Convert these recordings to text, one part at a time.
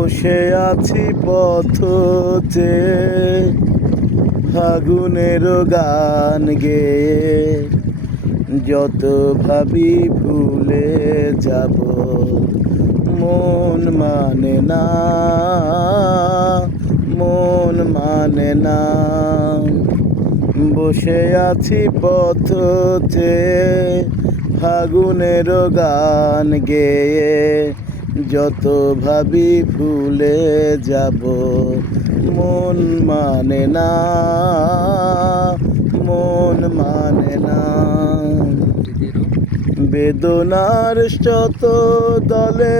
বসে আছি পথ চেয়ে ফাগুনের গান গেয়ে, যত ভাবি ভুলে যাব মন মানে না, মন মানে না। বসে আছি পথ চেয়ে ফাগুনের গান গেয়ে, যত ভাবি ভুলে যাব মন মানে না, মন মানে না। বেদনার শত দলে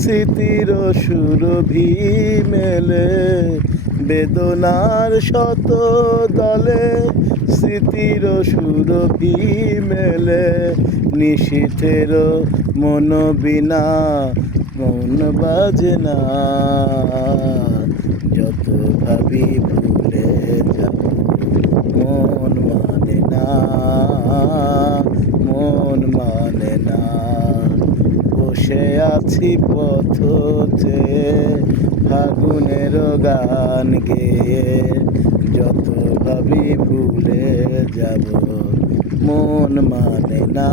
স্মৃতির সুরভি মেলে, বেদনার শত দলে স্মৃতির সুরভি মেলে। নিশীথের মন বিনা মন বাজে না, যত ভাবি ভুলে যাব মন মানে না, মন মানে না। বসে আছি পথ চেয়ে ফাগুনের গান গেয়ে, যত ভাবি ভুলে যাব মন মানে না।